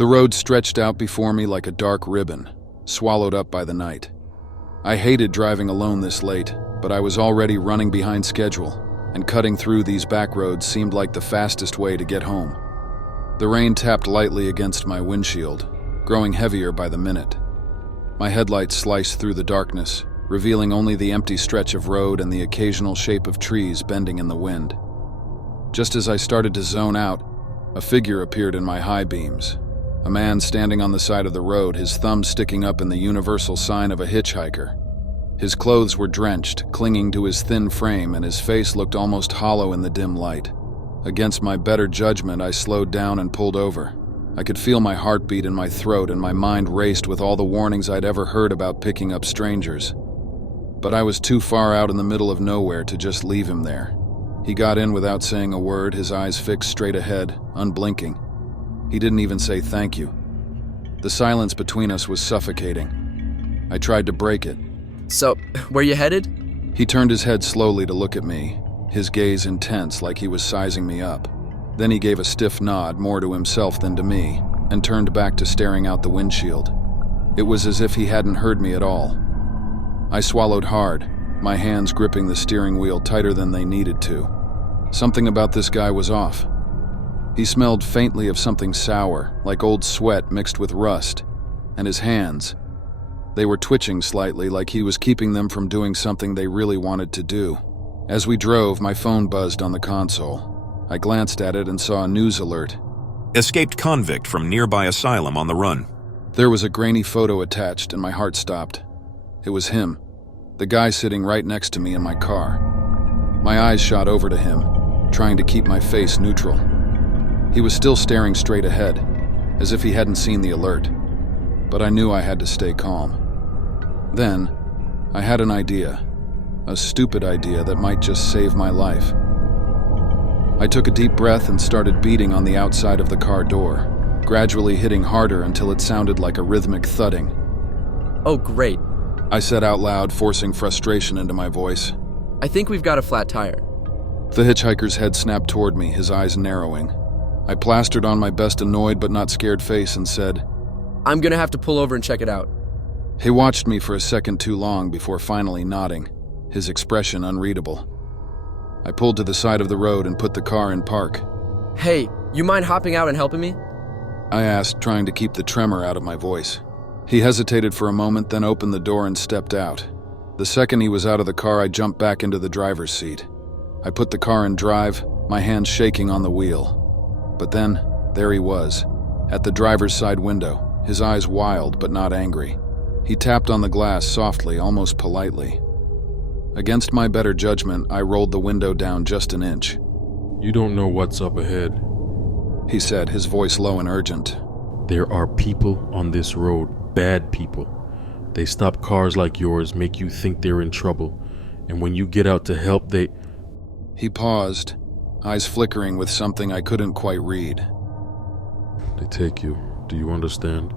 The road stretched out before me like a dark ribbon, swallowed up by the night. I hated driving alone this late, but I was already running behind schedule, and cutting through these back roads seemed like the fastest way to get home. The rain tapped lightly against my windshield, growing heavier by the minute. My headlights sliced through the darkness, revealing only the empty stretch of road and the occasional shape of trees bending in the wind. Just as I started to zone out, a figure appeared in my high beams. A man standing on the side of the road, his thumb sticking up in the universal sign of a hitchhiker. His clothes were drenched, clinging to his thin frame, and his face looked almost hollow in the dim light. Against my better judgment, I slowed down and pulled over. I could feel my heartbeat in my throat, and my mind raced with all the warnings I'd ever heard about picking up strangers. But I was too far out in the middle of nowhere to just leave him there. He got in without saying a word, his eyes fixed straight ahead, unblinking. He didn't even say thank you. The silence between us was suffocating. I tried to break it. So, where you headed? He turned his head slowly to look at me, his gaze intense like he was sizing me up. Then he gave a stiff nod, more to himself than to me, and turned back to staring out the windshield. It was as if he hadn't heard me at all. I swallowed hard, my hands gripping the steering wheel tighter than they needed to. Something about this guy was off. He smelled faintly of something sour, like old sweat mixed with rust, and his hands. They were twitching slightly, like he was keeping them from doing something they really wanted to do. As we drove, my phone buzzed on the console. I glanced at it and saw a news alert. Escaped convict from nearby asylum on the run. There was a grainy photo attached, and my heart stopped. It was him, the guy sitting right next to me in my car. My eyes shot over to him, trying to keep my face neutral. He was still staring straight ahead, as if he hadn't seen the alert, but I knew I had to stay calm. Then, I had an idea, a stupid idea that might just save my life. I took a deep breath and started beating on the outside of the car door, gradually hitting harder until it sounded like a rhythmic thudding. Oh, great. I said out loud, forcing frustration into my voice. I think we've got a flat tire. The hitchhiker's head snapped toward me, his eyes narrowing. I plastered on my best annoyed but not scared face and said, I'm gonna have to pull over and check it out. He watched me for a second too long before finally nodding, his expression unreadable. I pulled to the side of the road and put the car in park. Hey, you mind hopping out and helping me? I asked, trying to keep the tremor out of my voice. He hesitated for a moment, then opened the door and stepped out. The second he was out of the car, I jumped back into the driver's seat. I put the car in drive, my hands shaking on the wheel. But then, there he was, at the driver's side window, his eyes wild but not angry. He tapped on the glass softly, almost politely. Against my better judgment, I rolled the window down just an inch. You don't know what's up ahead, he said, his voice low and urgent. There are people on this road, bad people. They stop cars like yours, make you think they're in trouble, and when you get out to help, they... He paused, eyes flickering with something I couldn't quite read. They take you. Do you understand?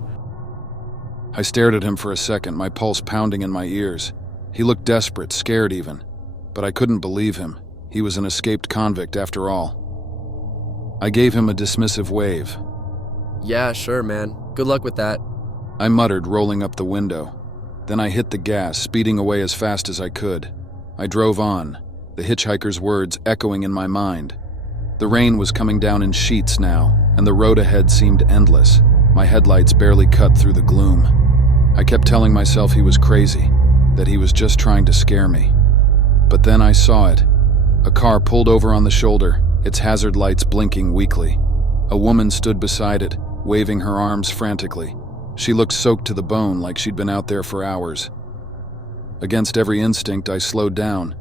I stared at him for a second, my pulse pounding in my ears. He looked desperate, scared even. But I couldn't believe him. He was an escaped convict after all. I gave him a dismissive wave. Yeah, sure, man. Good luck with that. I muttered, rolling up the window. Then I hit the gas, speeding away as fast as I could. I drove on, the hitchhiker's words echoing in my mind. The rain was coming down in sheets now, and the road ahead seemed endless. My headlights barely cut through the gloom. I kept telling myself he was crazy, that he was just trying to scare me. But then I saw it. A car pulled over on the shoulder, its hazard lights blinking weakly. A woman stood beside it, waving her arms frantically. She looked soaked to the bone, like she'd been out there for hours. Against every instinct, I slowed down.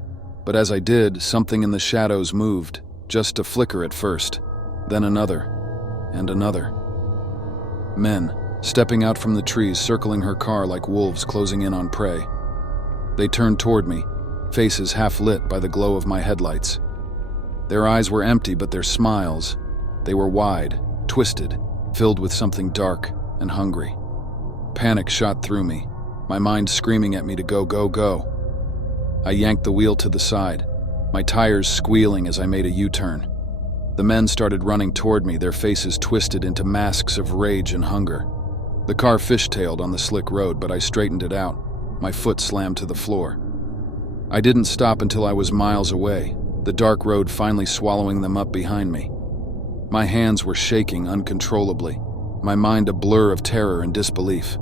But as I did, something in the shadows moved, just a flicker at first, then another, and another. Men, stepping out from the trees, circling her car like wolves closing in on prey. They turned toward me, faces half lit by the glow of my headlights. Their eyes were empty, but their smiles, they were wide, twisted, filled with something dark and hungry. Panic shot through me, my mind screaming at me to go, go, go. I yanked the wheel to the side, my tires squealing as I made a U-turn. The men started running toward me, their faces twisted into masks of rage and hunger. The car fishtailed on the slick road, but I straightened it out. My foot slammed to the floor. I didn't stop until I was miles away, the dark road finally swallowing them up behind me. My hands were shaking uncontrollably, my mind a blur of terror and disbelief.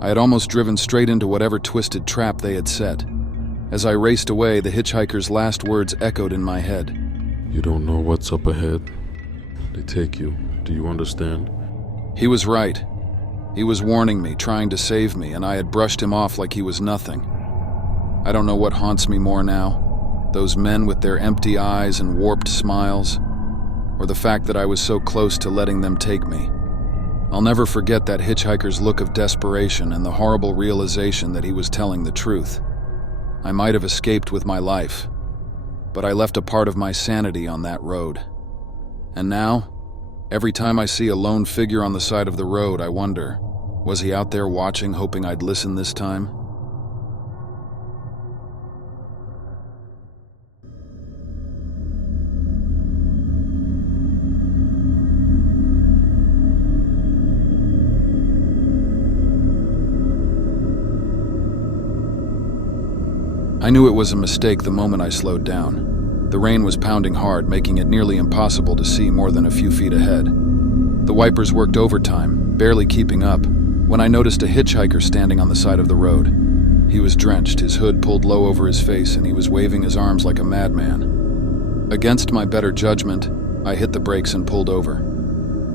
I had almost driven straight into whatever twisted trap they had set. As I raced away, the hitchhiker's last words echoed in my head. You don't know what's up ahead. They take you. Do you understand? He was right. He was warning me, trying to save me, and I had brushed him off like he was nothing. I don't know what haunts me more now, those men with their empty eyes and warped smiles, or the fact that I was so close to letting them take me. I'll never forget that hitchhiker's look of desperation and the horrible realization that he was telling the truth. I might have escaped with my life, but I left a part of my sanity on that road. And now, every time I see a lone figure on the side of the road, I wonder, was he out there watching, hoping I'd listen this time? I knew it was a mistake the moment I slowed down. The rain was pounding hard, making it nearly impossible to see more than a few feet ahead. The wipers worked overtime, barely keeping up, when I noticed a hitchhiker standing on the side of the road. He was drenched, his hood pulled low over his face, and he was waving his arms like a madman. Against my better judgment, I hit the brakes and pulled over.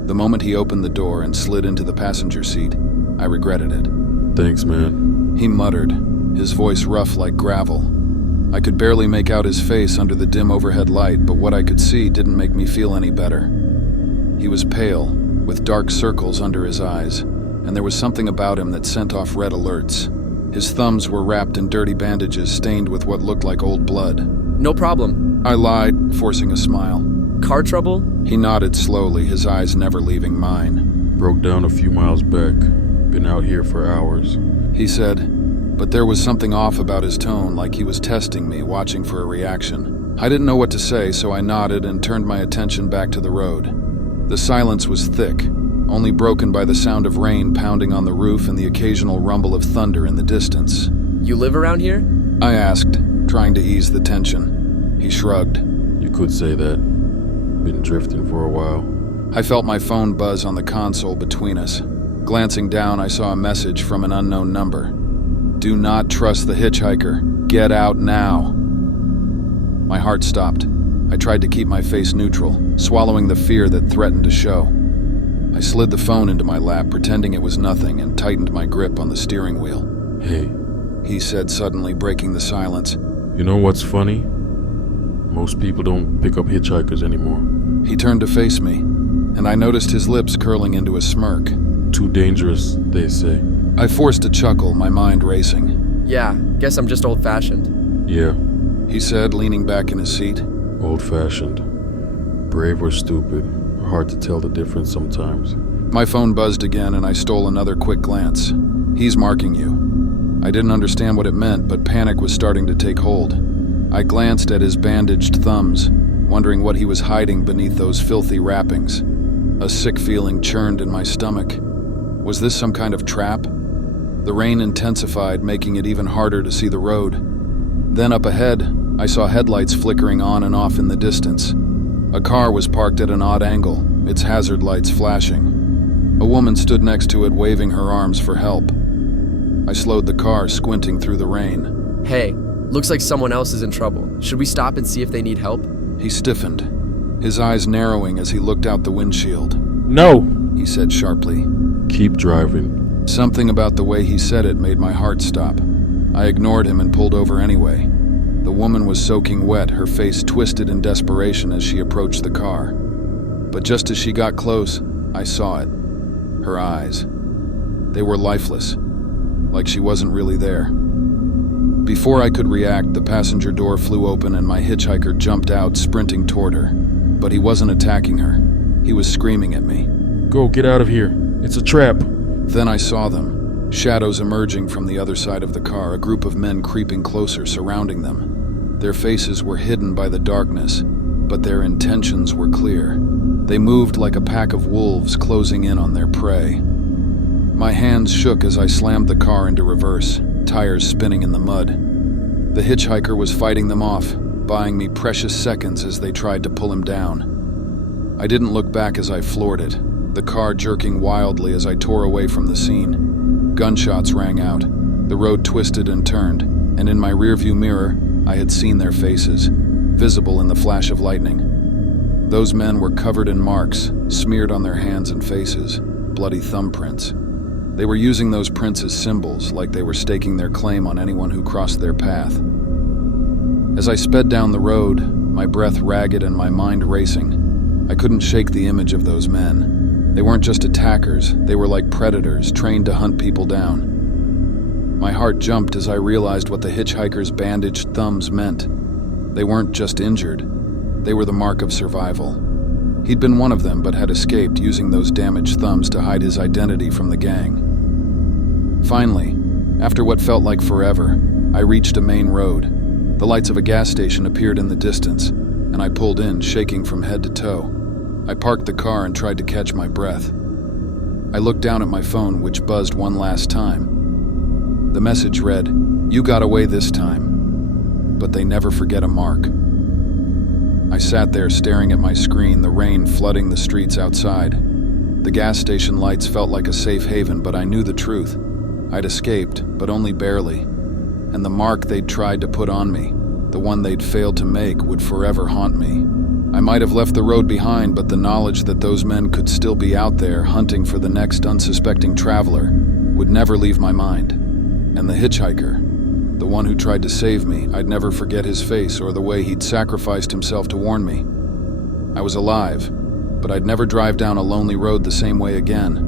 The moment he opened the door and slid into the passenger seat, I regretted it. Thanks, man. He muttered, his voice rough like gravel. I could barely make out his face under the dim overhead light, but what I could see didn't make me feel any better. He was pale, with dark circles under his eyes, and there was something about him that sent off red alerts. His thumbs were wrapped in dirty bandages stained with what looked like old blood. No problem. I lied, forcing a smile. Car trouble? He nodded slowly, his eyes never leaving mine. Broke down a few miles back. Been out here for hours. He said, but there was something off about his tone, like he was testing me, watching for a reaction. I didn't know what to say, so I nodded and turned my attention back to the road. The silence was thick, only broken by the sound of rain pounding on the roof and the occasional rumble of thunder in the distance. You live around here? I asked, trying to ease the tension. He shrugged. You could say that. Been drifting for a while. I felt my phone buzz on the console between us. Glancing down, I saw a message from an unknown number. Do not trust the hitchhiker. Get out now. My heart stopped. I tried to keep my face neutral, swallowing the fear that threatened to show. I slid the phone into my lap, pretending it was nothing, and tightened my grip on the steering wheel. Hey, He said suddenly, breaking the silence. you know what's funny? Most people don't pick up hitchhikers anymore. He turned to face me, and I noticed his lips curling into a smirk. Too dangerous, they say. I forced a chuckle, my mind racing. Yeah, guess I'm just old-fashioned. Yeah, He said, leaning back in his seat. old-fashioned. Brave or stupid. Hard to tell the difference sometimes. My phone buzzed again, and I stole another quick glance. He's marking you. I didn't understand what it meant, but panic was starting to take hold. I glanced at his bandaged thumbs, wondering what he was hiding beneath those filthy wrappings. A sick feeling churned in my stomach. Was this some kind of trap? The rain intensified, making it even harder to see the road. Then up ahead, I saw headlights flickering on and off in the distance. A car was parked at an odd angle, its hazard lights flashing. A woman stood next to it, waving her arms for help. I slowed the car, squinting through the rain. Hey, looks like someone else is in trouble. Should we stop and see if they need help? He stiffened, his eyes narrowing as he looked out the windshield. No! He said sharply. Keep driving. Something about the way he said it made my heart stop. I ignored him and pulled over anyway. The woman was soaking wet, her face twisted in desperation as she approached the car. But just as she got close, I saw it. Her eyes. They were lifeless, like she wasn't really there. Before I could react, the passenger door flew open and my hitchhiker jumped out, sprinting toward her. But he wasn't attacking her. He was screaming at me. Go, get out of here. It's a trap. Then I saw them, shadows emerging from the other side of the car, a group of men creeping closer, surrounding them. Their faces were hidden by the darkness, but their intentions were clear. They moved like a pack of wolves closing in on their prey. My hands shook as I slammed the car into reverse, tires spinning in the mud. The hitchhiker was fighting them off, buying me precious seconds as they tried to pull him down. I didn't look back as I floored it, the car jerking wildly as I tore away from the scene. Gunshots rang out, the road twisted and turned, and in my rearview mirror, I had seen their faces, visible in the flash of lightning. Those men were covered in marks, smeared on their hands and faces, bloody thumbprints. They were using those prints as symbols, like they were staking their claim on anyone who crossed their path. As I sped down the road, my breath ragged and my mind racing, I couldn't shake the image of those men. They weren't just attackers, they were like predators, trained to hunt people down. My heart jumped as I realized what the hitchhiker's bandaged thumbs meant. They weren't just injured, they were the mark of survival. He'd been one of them, but had escaped using those damaged thumbs to hide his identity from the gang. Finally, after what felt like forever, I reached a main road. The lights of a gas station appeared in the distance, and I pulled in, shaking from head to toe. I parked the car and tried to catch my breath. I looked down at my phone, which buzzed one last time. The message read, "You got away this time, but they never forget a mark." I sat there staring at my screen, the rain flooding the streets outside. The gas station lights felt like a safe haven, but I knew the truth. I'd escaped, but only barely. And the mark they'd tried to put on me, the one they'd failed to make, would forever haunt me. I might have left the road behind, but the knowledge that those men could still be out there hunting for the next unsuspecting traveler would never leave my mind. And the hitchhiker, the one who tried to save me, I'd never forget his face or the way he'd sacrificed himself to warn me. I was alive, but I'd never drive down a lonely road the same way again.